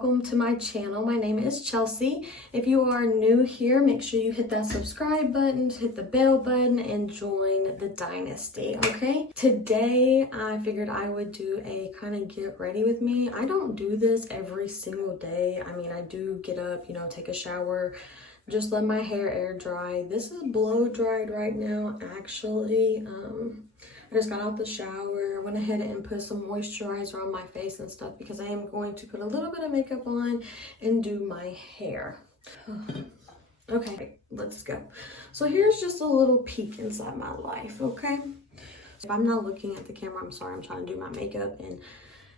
welcome to my channel. My name is Chelsea. If you are new here, make sure you hit that subscribe button, hit the bell button, and join the dynasty, okay? Today, I figured I would do a kind of get ready with me. I don't do this every single day. I mean, I do get up, take a shower, just let my hair air dry. This is blow dried right now, actually. I just got out the shower, went ahead and put some moisturizer on my face and stuff because I am going to put a little bit of makeup on and do my hair. Okay, let's go. So here's just a little peek inside my life, okay? If I'm not looking at the camera, I'm sorry, I'm trying to do my makeup, and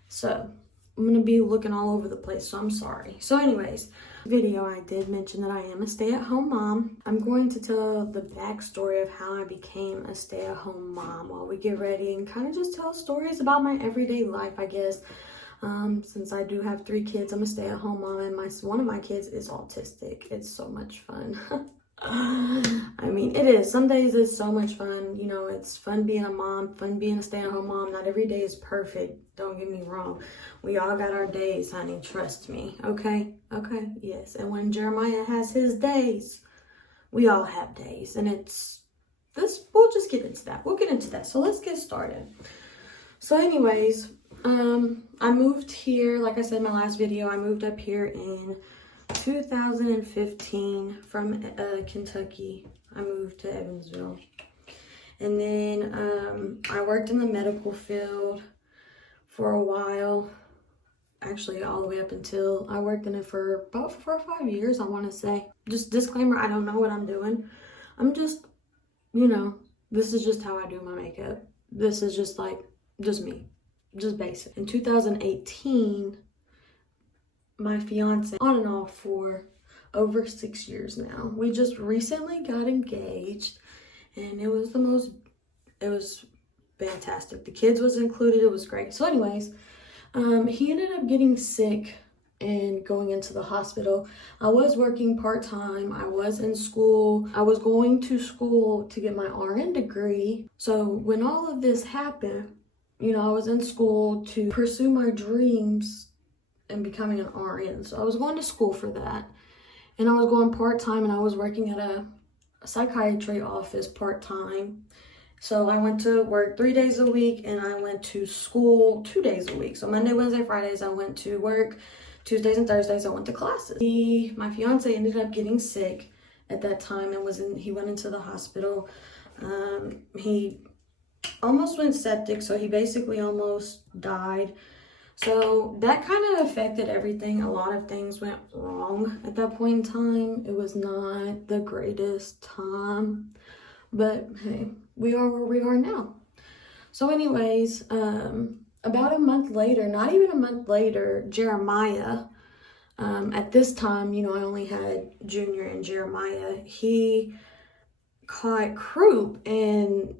so I'm gonna be looking all over the place, so I'm sorry. So anyways, video I did mention that I am a stay-at-home mom. I'm going to tell the backstory of how I became a stay-at-home mom while we get ready and kind of just tell stories about my everyday life, I guess. Since I do have 3 kids, I'm a stay-at-home mom, and one of my kids is autistic. It's so much fun. I mean, it is. Some days it's so much fun. It's fun being a mom, fun being a stay-at-home mom. Not every day is perfect. Don't get me wrong. We all got our days, honey. Trust me. Okay? Okay? Yes. And when Jeremiah has his days, we all have days. And we'll just get into that. We'll get into that. So let's get started. So anyways, I moved here. Like I said in my last video, I moved up here in 2015 from Kentucky. I moved to Evansville, and then I worked in the medical field for a while, actually all the way up until I worked in it for about 4 or 5 years, I want to say. Just disclaimer, I don't know what I'm doing. I'm just, this is just how I do my makeup. This is just me, just basic. In 2018, my fiance, on and off for over 6 years now. We just recently got engaged, and it was fantastic. The kids was included. It was great. So anyways, he ended up getting sick and going into the hospital. I was working part-time. I was in school. I was going to school to get my RN degree. So when all of this happened, I was in school to pursue my dreams and becoming an RN. So I was going to school for that, and I was going part-time, and I was working at a psychiatry office part-time. So I went to work 3 days a week, and I went to school 2 days a week. So Monday, Wednesday, Fridays I went to work. Tuesdays and Thursdays I went to classes. My fiance ended up getting sick at that time and he went into the hospital. He almost went septic, so he basically almost died. So that kind of affected everything. A lot of things went wrong at that point in time. It was not the greatest time, but hey, we are where we are now. So anyways, about a month later, not even a month later, Jeremiah, at this time, I only had Junior and Jeremiah, he caught croup, and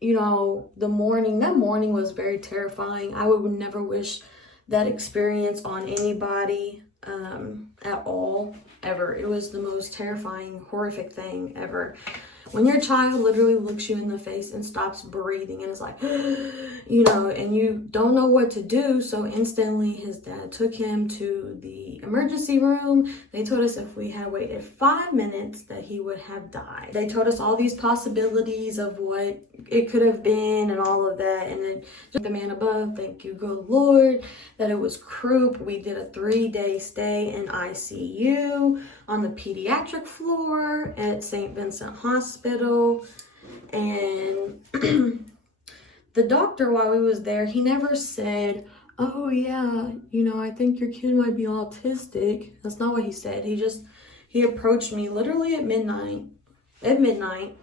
that morning was very terrifying. I would never wish that experience on anybody at all, ever. It was the most terrifying, horrific thing ever. When your child literally looks you in the face and stops breathing and is like, and you don't know what to do. So instantly his dad took him to the emergency room. They told us if we had waited 5 minutes that he would have died. They told us all these possibilities of what it could have been and all of that. And then the man above, thank you, good Lord, that it was croup. We did a 3-day stay in ICU on the pediatric floor at St. Vincent Hospital. And the doctor, while we was there, he never said, oh yeah, I think your kid might be autistic. That's not what he said. He approached me literally at midnight. I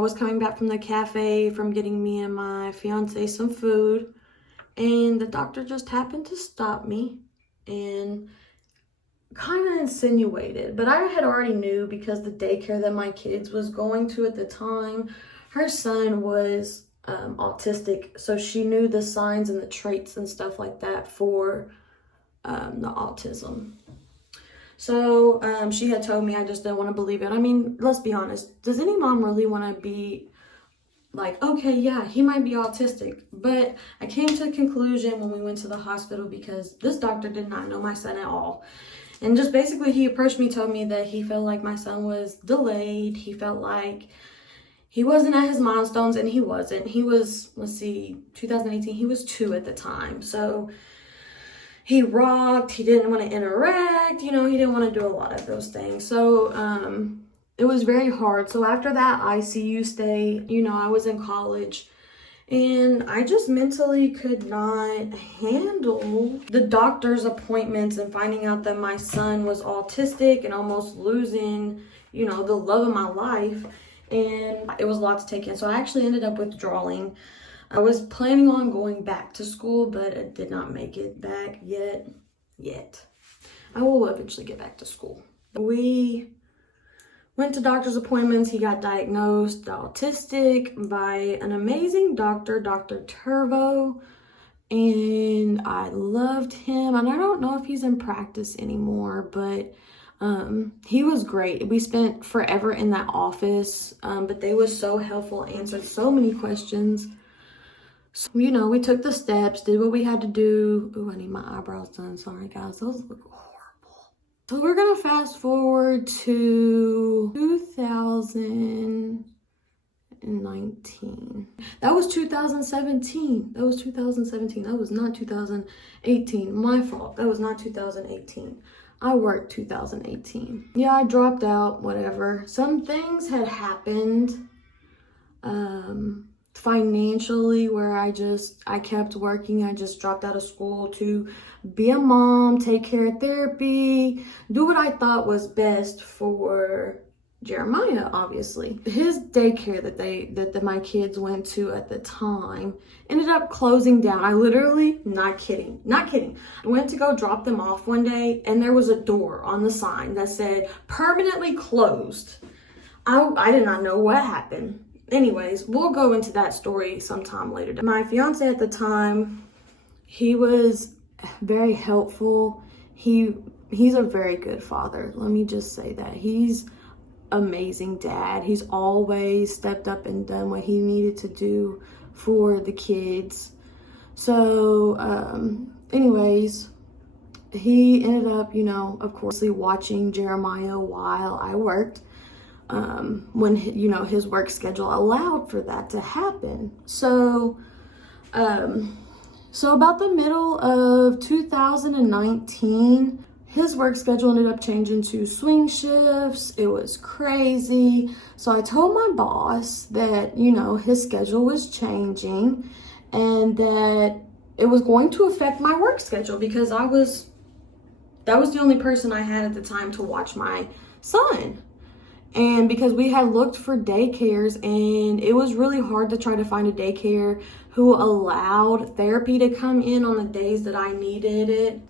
was coming back from the cafe from getting me and my fiance some food, and the doctor just happened to stop me and kind of insinuated, but I had already knew because the daycare that my kids was going to at the time, her son was autistic, so she knew the signs and the traits and stuff like that for the autism. So she had told me, I just didn't want to believe it. I mean, let's be honest. Does any mom really want to be like, okay, yeah, he might be autistic. But I came to the conclusion when we went to the hospital, because this doctor did not know my son at all. And just basically he approached me, told me that he felt like my son was delayed. He felt like he wasn't at his milestones, and he wasn't. He was, let's see, 2018, he was 2 at the time. So he rocked, he didn't want to interact, he didn't want to do a lot of those things. So it was very hard. So after that ICU stay, I was in college, and I just mentally could not handle the doctor's appointments and finding out that my son was autistic and almost losing, the love of my life. And it was a lot to take in. So I actually ended up withdrawing. I was planning on going back to school, but I did not make it back yet. I will eventually get back to school. We went to doctor's appointments. He got diagnosed autistic by an amazing doctor, Dr. Turvo, and I loved him. And I don't know if he's in practice anymore, but he was great. We spent forever in that office, but they was so helpful, answered so many questions. So, we took the steps, did what we had to do. Oh, I need my eyebrows done. Sorry, guys. Those look horrible. So we're going to fast forward to 2019. That was 2017. That was 2017. That was not 2018. My fault. That was not 2018. I worked 2018. Yeah, I dropped out, whatever. Some things had happened financially where I kept working. I just dropped out of school to be a mom, take care of therapy, do what I thought was best for Jeremiah, obviously. His daycare that my kids went to at the time ended up closing down. I literally, not kidding, I went to go drop them off one day, and there was a door on the sign that said permanently closed. I did not know what happened. Anyways, we'll go into that story sometime later. My fiance at the time, he was very helpful. He's a very good father. Let me just say that. He's amazing dad. He's always stepped up and done what he needed to do for the kids. So anyways, he ended up, of course, watching Jeremiah while I worked, when his work schedule allowed for that to happen. So about the middle of 2019, his work schedule ended up changing to swing shifts. It was crazy. So I told my boss that, his schedule was changing and that it was going to affect my work schedule, because that was the only person I had at the time to watch my son. And because we had looked for daycares, and it was really hard to try to find a daycare who allowed therapy to come in on the days that I needed it,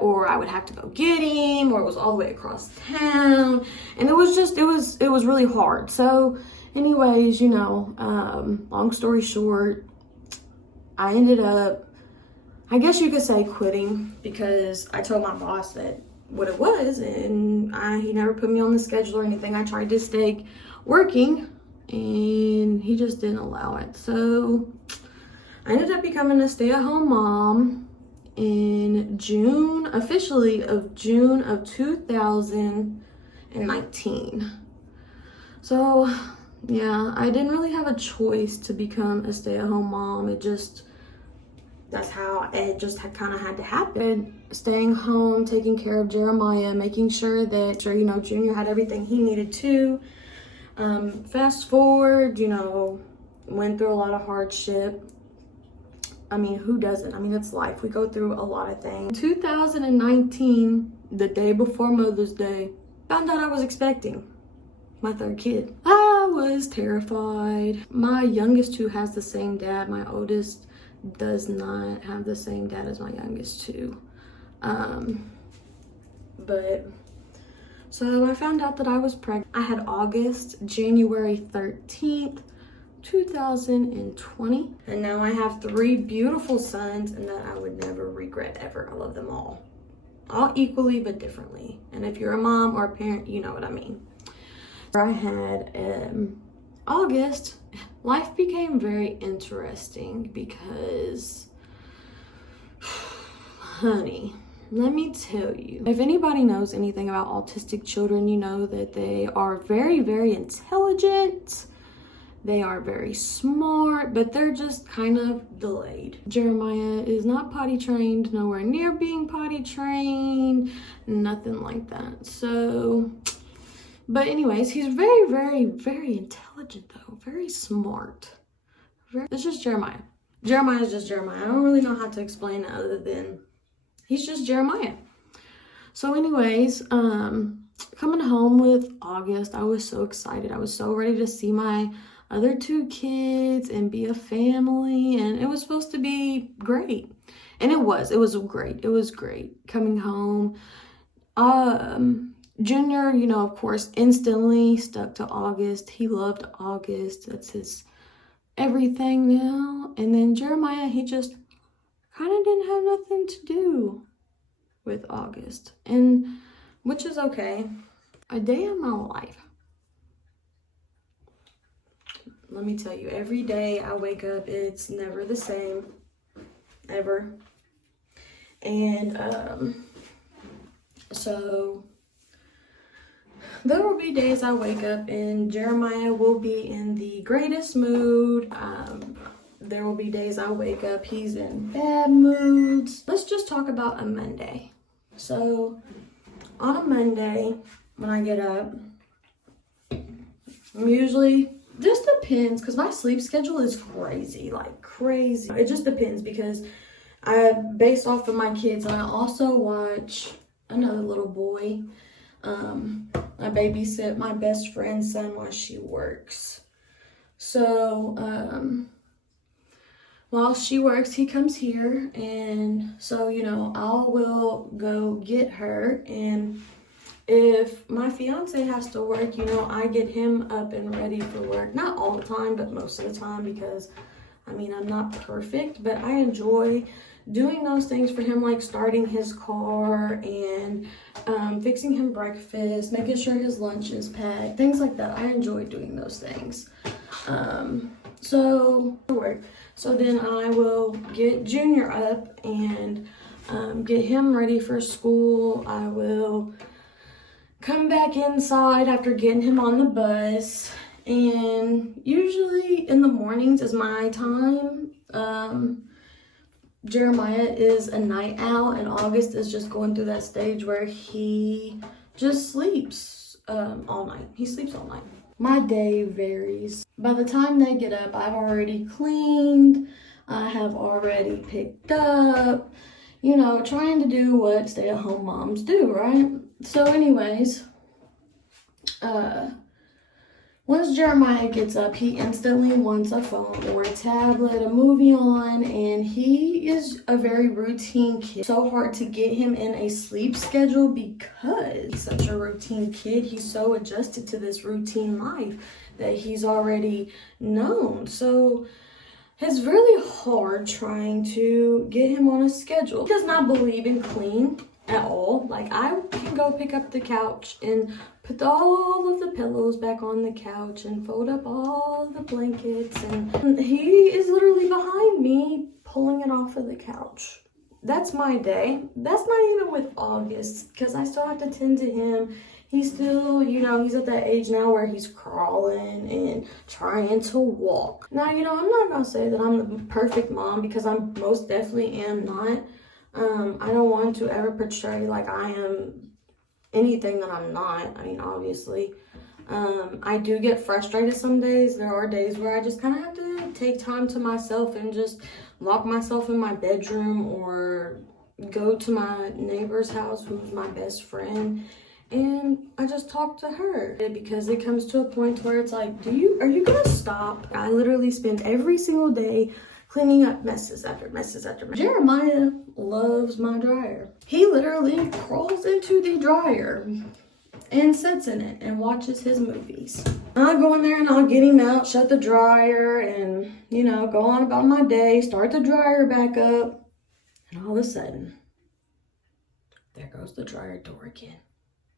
or I would have to go get him, or it was all the way across town. And it was really hard. So anyways, long story short, I ended up, I guess you could say, quitting, because I told my boss that what it was, and he never put me on the schedule or anything. I tried to stay working, and he just didn't allow it. So I ended up becoming a stay-at-home mom in June of 2019. So yeah, I didn't really have a choice to become a stay-at-home mom. That's how it just kind of had to happen. Staying home, taking care of Jeremiah, making sure that, Junior had everything he needed to. Fast forward, went through a lot of hardship. I mean, who doesn't? I mean, it's life. We go through a lot of things. 2019, the day before Mother's Day, found out I was expecting my 3rd kid. I was terrified. My youngest 2 has the same dad. My oldest does not have the same dad as my youngest 2. But so I found out that I was pregnant. I had January 13th, 2020. And now I have 3 beautiful sons, and that I would never regret ever. I love them all equally but differently. And if you're a mom or a parent, you know what I mean. I had August, life became very interesting because, honey, let me tell you, if anybody knows anything about autistic children, you know that they are very, very intelligent. They are very smart, but they're just kind of delayed. Jeremiah is not potty trained, nowhere near being potty trained, nothing like that. So, but anyways, he's very, very, very intelligent though, very smart. It's just Jeremiah. Jeremiah is just Jeremiah. I don't really know how to explain it other than he's just Jeremiah. So anyways, coming home with August, I was so excited. I was so ready to see my other 2 kids and be a family, and it was supposed to be great. And it was great. It was great coming home. Junior, you know, of course, instantly stuck to August. He loved August. That's his everything now. And then Jeremiah, he just kind of didn't have nothing to do with August, and which is okay. A day of my life. Let me tell you, every day I wake up, it's never the same, ever. And so there will be days I wake up and Jeremiah will be in the greatest mood. There will be days I wake up, he's in bad moods. Let's just talk about a Monday. So on a Monday, when I get up, I'm usually, just depends, because my sleep schedule is crazy, like crazy. It just depends because I base off of my kids, and I also watch another little boy. I babysit my best friend's son while she works. So while she works, he comes here, and so, you know, I will go get her, and if my fiance has to work, you know, I get him up and ready for work. Not all the time, but most of the time, because, I mean, I'm not perfect, but I enjoy doing those things for him, like starting his car and fixing him breakfast, making sure his lunch is packed, things like that. I enjoy doing those things. So then I will get Junior up and get him ready for school. I will come back inside after getting him on the bus, and usually in the mornings is my time. Jeremiah is a night owl, and August is just going through that stage where he just sleeps all night. He sleeps all night. My day varies. By the time they get up, I've already cleaned, I have already picked up, you know, trying to do what stay-at-home moms do, right? So anyways, once Jeremiah gets up, he instantly wants a phone or a tablet, a movie on, and he is a very routine kid. So hard to get him in a sleep schedule because he's such a routine kid. He's so adjusted to this routine life that he's already known. So it's really hard trying to get him on a schedule. He does not believe in clean at all. Like, I can go pick up the couch and put all of the pillows back on the couch and fold up all the blankets, and he is literally behind me pulling it off of the couch. That's my day. That's not even with August, because I still have to tend to him. He's still, you know, he's at that age now where he's crawling and trying to walk. Now, you know, I'm not gonna say that I'm the perfect mom, because I most definitely am not. I don't want to ever portray like I am anything that I'm not. I mean, obviously, I do get frustrated some days. There are days where I just kind of have to take time to myself and just lock myself in my bedroom or go to my neighbor's house, who's my best friend, and I just talk to her, because it comes to a point where it's like, are you gonna stop? I literally spend every single day cleaning up messes after messes after messes. Jeremiah loves my dryer. He literally crawls into the dryer and sits in it and watches his movies. I'll go in there and I'll get him out, shut the dryer, and, you know, go on about my day, start the dryer back up, and all of a sudden, there goes the dryer door again.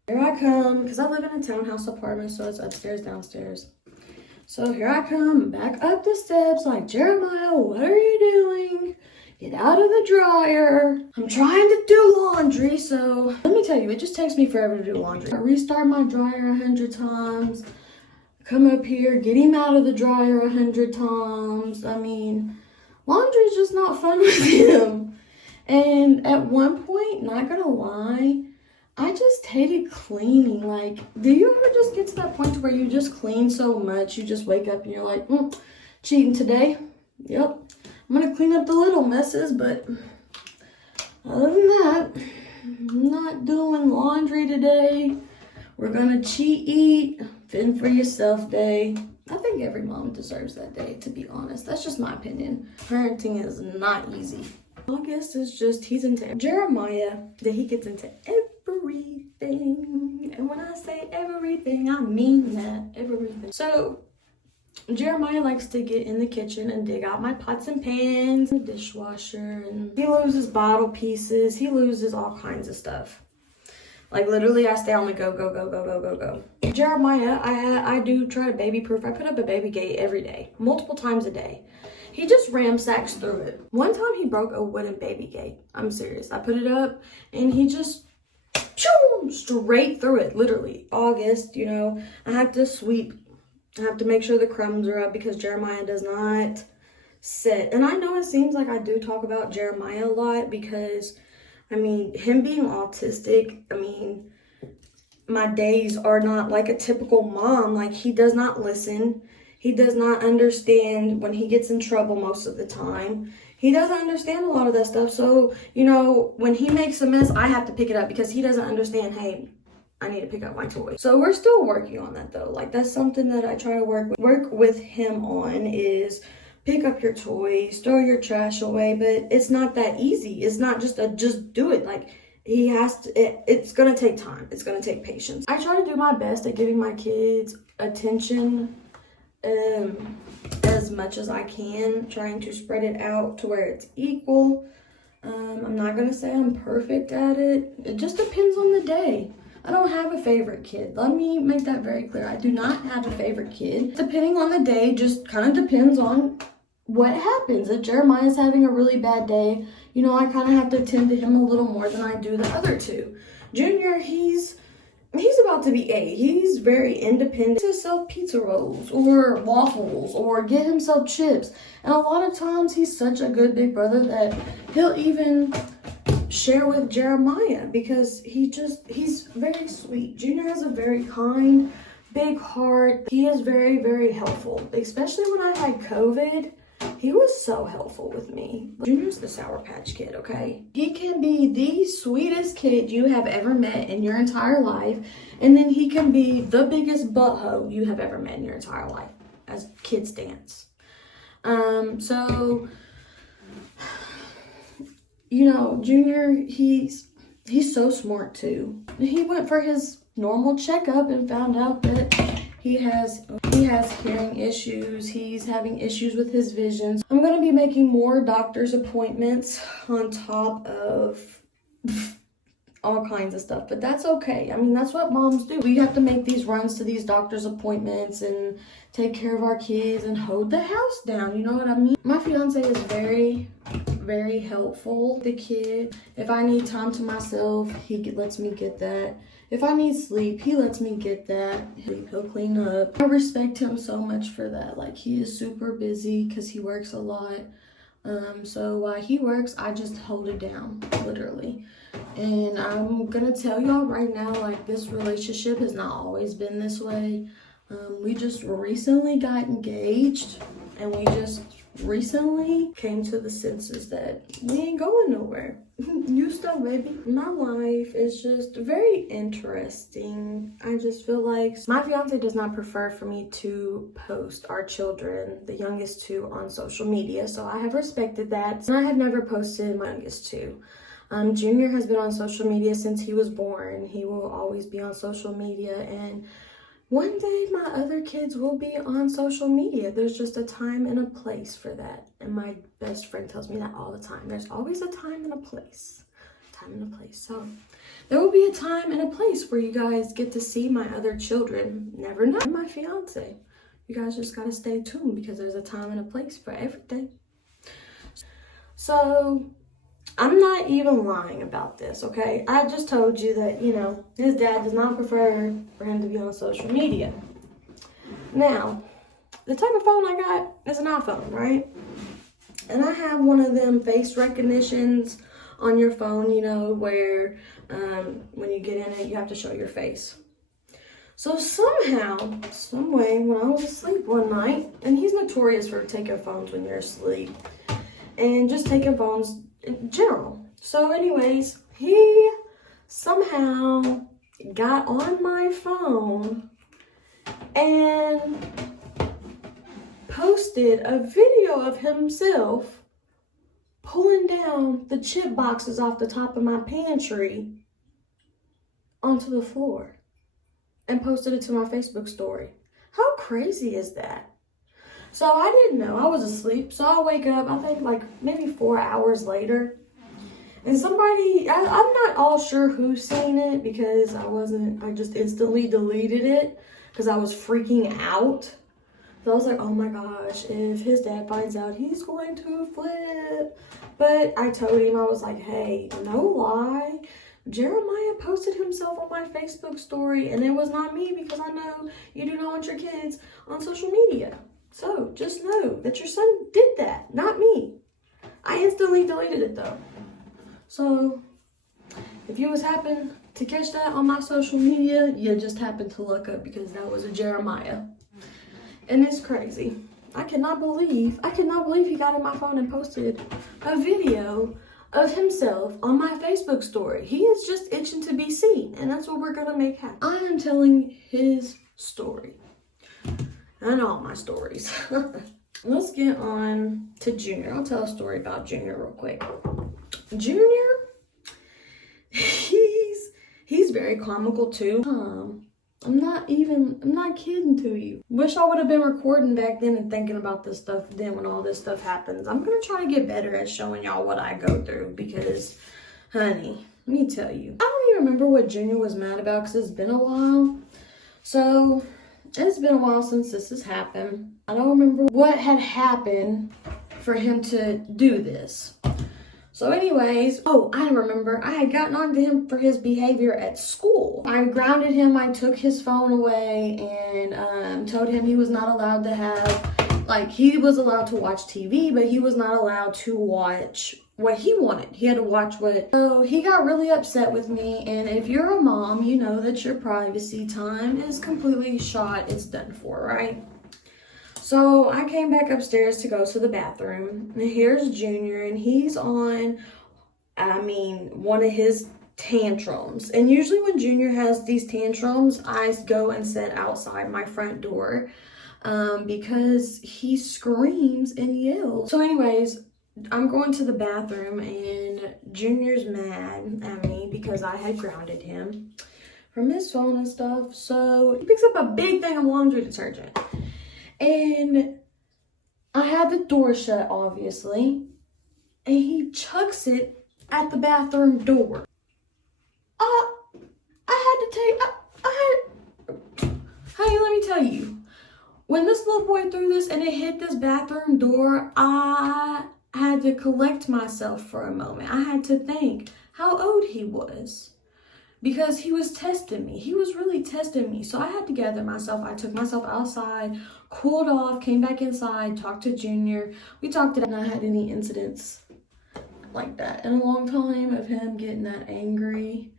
Here I come, because I live in a townhouse apartment, so it's upstairs, downstairs. So here I come back up the steps like, Jeremiah, what are you doing? Get out of the dryer. I'm trying to do laundry, so let me tell you, it just takes me forever to do laundry. I restart my dryer 100 times, come up here, get him out of the dryer 100 times. I mean, laundry is just not fun with him. And at one point, not gonna lie, I just hated cleaning. Like, do you ever just get to that point where you just clean so much, you just wake up and you're like, cheating today? Yep. I'm gonna clean up the little messes, but other than that, I'm not doing laundry today. We're gonna cheat eat, fend for yourself day. I think every mom deserves that day, to be honest. That's just my opinion. Parenting is not easy. August is just, he's into Jeremiah, that he gets into everything. And when I say everything, I mean that, everything. So Jeremiah likes to get in the kitchen and dig out my pots and pans, the dishwasher, and he loses bottle pieces. He loses all kinds of stuff. Like, literally, I stay on the go. Jeremiah, I do try to baby proof. I put up a baby gate every day, multiple times a day. He just ramsacks through it. One time he broke a wooden baby gate. I'm serious. I put it up and he just straight through it, literally. August, you know, I have to sweep. I have to make sure the crumbs are up because Jeremiah does not sit. And I know it seems like I do talk about Jeremiah a lot because, I mean, him being autistic, I mean, my days are not like a typical mom. Like, he does not listen. He does not understand when he gets in trouble most of the time. He doesn't understand a lot of that stuff. So, you know, when he makes a mess, I have to pick it up because he doesn't understand, hey, I need to pick up my toys. So we're still working on that though. Like, that's something that I try to work with him on, is pick up your toys, throw your trash away. But it's not that easy. It's not just do it. Like, he has to, it's gonna take time. It's gonna take patience. I try to do my best at giving my kids attention as much as I can, trying to spread it out to where it's equal. I'm not gonna say I'm perfect at it. It just depends on the day. I don't have a favorite kid. Let me make that very clear. I do not have a favorite kid. Depending on the day, just kind of depends on what happens. If Jeremiah's having a really bad day, you know, I kind of have to attend to him a little more than I do the other two. Junior, he's about to be 8. He's very independent. Get himself pizza rolls or waffles or get himself chips. And a lot of times he's such a good big brother that he'll even share with Jeremiah because he's very sweet. Junior has a very kind, big heart. He is very, very helpful. Especially when I had COVID, he was so helpful with me. Junior's the Sour Patch Kid, okay? He can be the sweetest kid you have ever met in your entire life, and then he can be the biggest butthole you have ever met in your entire life, as kids dance. So, you know, Junior, he's so smart too. He went for his normal checkup and found out that he has hearing issues. He's having issues with his vision. I'm going to be making more doctor's appointments on top of all kinds of stuff, but that's okay. I mean, that's what moms do. We have to make these runs to these doctor's appointments and take care of our kids and hold the house down. You know what I mean? My fiance is very, very helpful. The kid, if I need time to myself, he lets me get that. If I need sleep, he lets me get that. He'll clean up. I respect him so much for that. Like, he is super busy because he works a lot. So while he works, I just hold it down, literally. And I'm gonna tell y'all right now, like, this relationship has not always been this way. We just recently got engaged, and we just recently came to the senses that we ain't going nowhere. You still, baby. My life is just very interesting. I just feel like my fiance does not prefer for me to post our children, the youngest two, on social media, so I have respected that. And I have never posted my youngest two. Junior has been on social media since he was born. He will always be on social media, and one day my other kids will be on social media. There's just a time and a place for that. And my best friend tells me that all the time. There's always a time and a place. Time and a place. So there will be a time and a place where you guys get to see my other children. Never know. My fiance. You guys just gotta stay tuned because there's a time and a place for everything. So I'm not even lying about this, okay? I just told you that, his dad does not prefer for him to be on social media. Now, the type of phone I got is an iPhone, right? And I have one of them face recognitions on your phone, where when you get in it, you have to show your face. So somehow, some way, when I was asleep one night, and he's notorious for taking phones when you're asleep, and just taking phones in general. So anyways, he somehow got on my phone and posted a video of himself pulling down the chip boxes off the top of my pantry onto the floor and posted it to my Facebook story. How crazy is that? So I didn't know. I was asleep. So I wake up, I think like maybe 4 hours later. And somebody, I'm not all sure who's seen it because I just instantly deleted it because I was freaking out. So I was like, oh my gosh, if his dad finds out, he's going to flip. But I told him, I was like, hey, no lie. Jeremiah posted himself on my Facebook story, and it was not me because I know you do not want your kids on social media. So just know that your son did that, not me. I instantly deleted it though. So if you happen to catch that on my social media, you just happened to look up because that was a Jeremiah. And it's crazy. I cannot believe he got on my phone and posted a video of himself on my Facebook story. He is just itching to be seen, and that's what we're gonna make happen. I am telling his story. And all my stories. Let's get on to Junior. I'll tell a story about Junior real quick. Junior, he's very comical too. I'm not kidding to you. Wish I would have been recording back then and thinking about this stuff then when all this stuff happens. I'm gonna try to get better at showing y'all what I go through because, honey, let me tell you. I don't even remember what Junior was mad about because it's been a while. So, it's been a while since this has happened. I don't remember what had happened for him to do this. So anyways, I remember I had gotten on to him for his behavior at school. I grounded him, I took his phone away and told him he was not allowed to have, he was allowed to watch TV, but he was not allowed to watch what he wanted. He had to watch So he got really upset with me, and if you're a mom, you know that your privacy time is completely shot. It's done for, right? So I came back upstairs to go to the bathroom, and here's Junior, and he's on, one of his tantrums. And usually when Junior has these tantrums, I go and sit outside my front door because he screams and yells. So anyways, I'm going to the bathroom, and Junior's mad at me because I had grounded him from his phone and stuff. So he picks up a big thing of laundry detergent. And I had the door shut, obviously, and he chucks it at the bathroom door. Hey, let me tell you, when this little boy threw this and it hit this bathroom door, I had to collect myself for a moment. I had to think how old he was. Because he was testing me. He was really testing me. So I had to gather myself. I took myself outside, cooled off, came back inside, talked to Junior. We talked and I had any incidents like that in a long time of him getting that angry.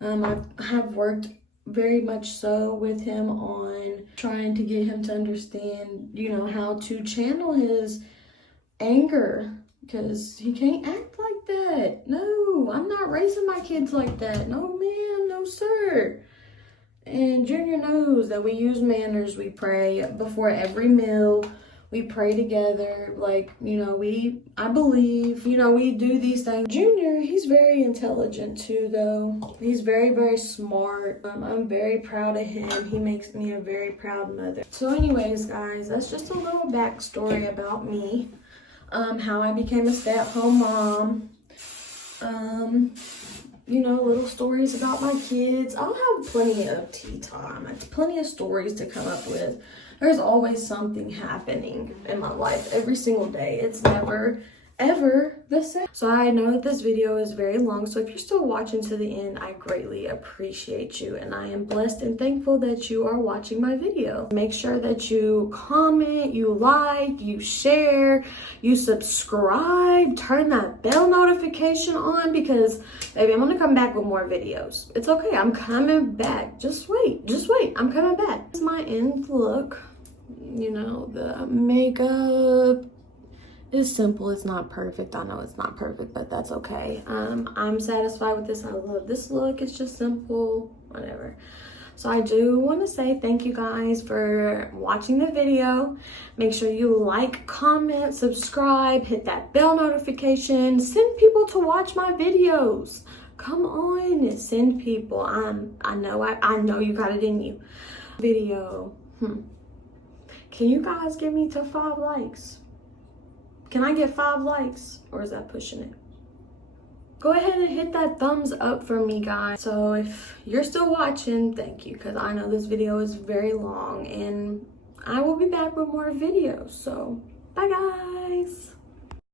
I have worked very much so with him on trying to get him to understand, how to channel his anger. Because he can't act like that. No, I'm not raising my kids like that. No, ma'am, no, sir. And Junior knows that we use manners. We pray before every meal. We pray together. I believe, we do these things. Junior, he's very intelligent too, though. He's very, very smart. I'm very proud of him. He makes me a very proud mother. So anyways, guys, that's just a little backstory about me. How I became a stay-at-home mom. you know, little stories about my kids. I'll have plenty of tea time, plenty of stories to come up with. There's always something happening in my life every single day. It's never, ever the same. So I know that this video is very long, so if you're still watching to the end, I greatly appreciate you, and I am blessed and thankful that you are watching my video. Make sure that you comment, you like, you share, you subscribe, turn that bell notification on, because baby, I'm gonna come back with more videos. It's okay, I'm coming back. Just wait, I'm coming back. This is my end look. You know, the makeup is simple. It's not perfect. I know it's not perfect, but that's okay. I'm satisfied with this. I love this look. It's just simple, whatever. So I do want to say thank you guys for watching the video. Make sure you like, comment, subscribe, hit that bell notification, send people to watch my videos. Come on, send people. I know you got it in you. Video. Can you guys get me to 5 likes? Can I get 5 likes, or is that pushing it? Go ahead and hit that thumbs up for me, guys. So if you're still watching, thank you, because I know this video is very long, and I will be back with more videos. So bye, guys.